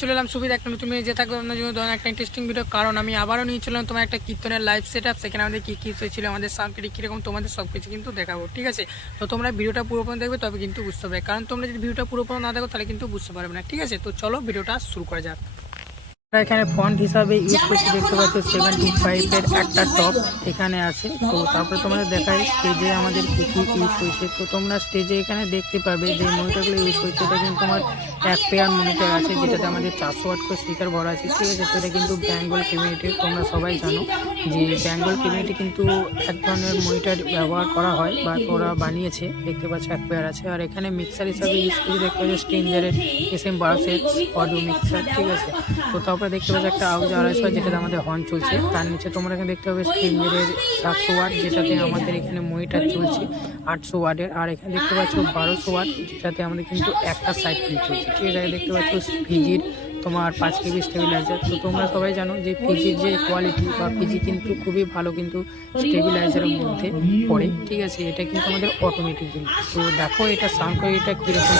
চলে এলাম সুবিধা একটা নতুন যে থাকবে আপনার জন্য ধরনের একটা ইন্টারেস্টিং ভিডিও। কারণ আমি আবারও নিয়ে চললাম তোমার একটা কীর্তনের লাইভ সেট আপ। সেখানে আমাদের কী কী হয়েছিল, আমাদের সাংস্কৃতিক কীরকম, তোমাদের সব কিছু কিন্তু দেখাবো। ঠিক আছে, তো তোমরা ভিডিওটা পুরোপুরি দেখবে তবে কিন্তু বুঝতে পারবে, কারণ তোমরা যদি ভিডিওটা পুরোপুরি না দেখো তাহলে কিন্তু বুঝতে পারবে না। ঠিক আছে, তো চলো ভিডিওটা শুরু করা যাক। এখানে ফন্ট হিসাবে ইউজ করছি, দেখতে পাচ্ছ 75-এর একটা টপ এখানে আছে। তো তারপরে তোমাদের দেখাই স্টেজে আমাদের কী কী ইউজ হয়েছে। তো তোমরা স্টেজে এখানে দেখতে পাবে যে মনিটরগুলো ইউজ করছে, এটা কিন্তু আমার এক পেয়ার মনিটর আছে, যেটাতে আমাদের 400 ওয়াট করে স্পিকার ভরা আছে। ঠিক আছে, তো এটা কিন্তু বেঙ্গল কমিউনিটির, তোমরা সবাই জানো যে বেঙ্গল কমিউনিটি কিন্তু এক ধরনের মনিটর ব্যবহার করা হয় বা ওরা বানিয়েছে। দেখতে পাচ্ছ এক পেয়ার আছে। আর এখানে মিক্সার হিসাবে ইউজ করছি, দেখতে পাচ্ছ স্টেঞ্জারের SM12X অডিও মিক্সার। ঠিক আছে, তো তারপরে দেখতে পাচ্ছ একটা আউজ 250, যেটাতে আমাদের হর্ন চলছে। তার নিচে তোমরা এখানে দেখতে পাবে স্টেঞ্জারের 700 ওয়াট, যেটাতে আমাদের এখানে মনিটর চলছে 800 ওয়াটের। আর এখানে দেখতে পাচ্ছ 1200 ওয়াট, যেটাতে আমাদের কিন্তু একটা সাইড ফিল চলছে। ঠিক আছে, দেখতে পাচ্ছ ফিজির তোমার 5 KB স্টেবিলাইজার। তো তোমরা সবাই জানো যে ফিজির যে কোয়ালিটি বা ফিজি কিন্তু খুবই ভালো কিন্তু স্টেবিলাইজারের মধ্যে পড়ে। ঠিক আছে, এটা কিন্তু আমাদের অটোমেটিক কিন্তু। তো দেখো এটা সাউন্ড কোয়ালিটিটা কীরকম।